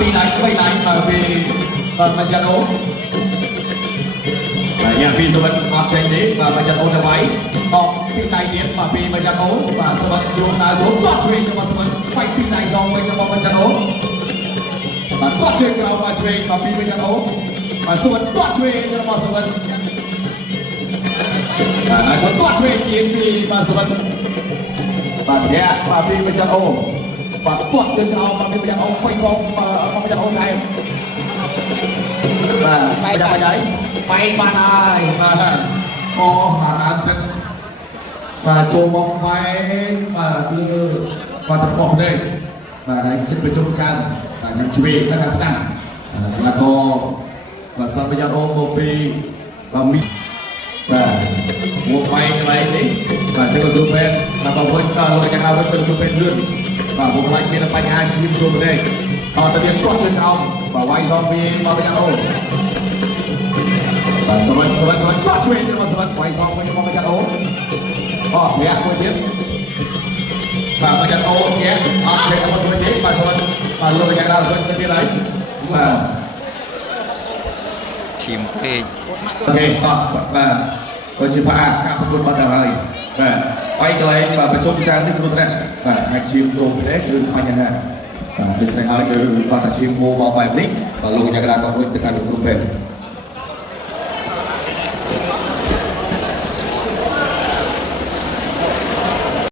ពីដៃ3ដៃបើពីបញ្ចាត់អូយ៉ាពីសវត្ថអត់ចេញទេបាទបញ្ចាត់អូទៅវាយតបពីដៃទៀតបាទពីបញ្ចាត់អូបាទសវត្ថជួងដើរចូលគាត់ឆ្វេងរបស់សវត្ថវាយពីដៃសងវិញរបស់បញ្ចាត់អូបាទគាត់ឆ្វេងក្រោមបាទឆ្វេងបាទពីបញ្ចាត់អូបាទសវត្ថគាត់ឆ្វេងរបស់សវត្ថបាទអាចគាត់ឆ្វេងទៀតពីបាទសវត្ថបាទយ៉ាបាទពីបញ្ចាត់អូបាទគាត់ជើងក្រោមបាទពីបញ្ចាត់អូបិសងបាទបញ្ចាត់អូថែមបាទបញ្ចាត់បាយបាយបានហើយបាទអូបាទអត់ទឹកបាទចូលមកបាយបាទលើបាទត្រកកនេះបាទហើយចិត្តប្រជុំចាំបាទខ្ញុំជ្វេទៅខាងស្ដាំបាទក៏បាទសន្យាអូមកពីបាទមីបាទមកបាយកន្លែងនេះបាទចឹងក៏ទូពេទ្យបាទបងប្អូនតើលោកយ៉ាងណាវិញទៅទូពេទ្យលឿនបាទពួកខ្លាចមានបញ្ហាឈាមចូលប្រទេសអត់ទៅទៀតគាត់ជើងក្រោមបាទវាយសងពីបាទបញ្ហាអូបាទសវត្ថគាត់ជួយរបស់សវត្ថវាយសងវិញរបស់បញ្ចាត់អូអូប្រាក់មួយទៀតបាទបញ្ចាត់អូញ៉ែអត់ចេះមកមួយទៀតបាទសវត្ថបាទលោកយ៉ាងណាវិញទៅទៀតហើយបាទឈាមពេកអូខេអត់បាទក៏ជាផ្អាកការប្រកួតបាត់ទៅហើយបាទហើយកន្លែងបាទប្រជុំច្រើននេះគ្រូត្រាក់បាទអាចឈាមចូលប្រទេសគឺបញ្ហាបាទដូច្នេះហើយគឺគាត់តែឈាមហូរមកបែបនេះបាទលោកយ៉ាងណាក៏វិញទៅកាន់គ្រូពេទ្យ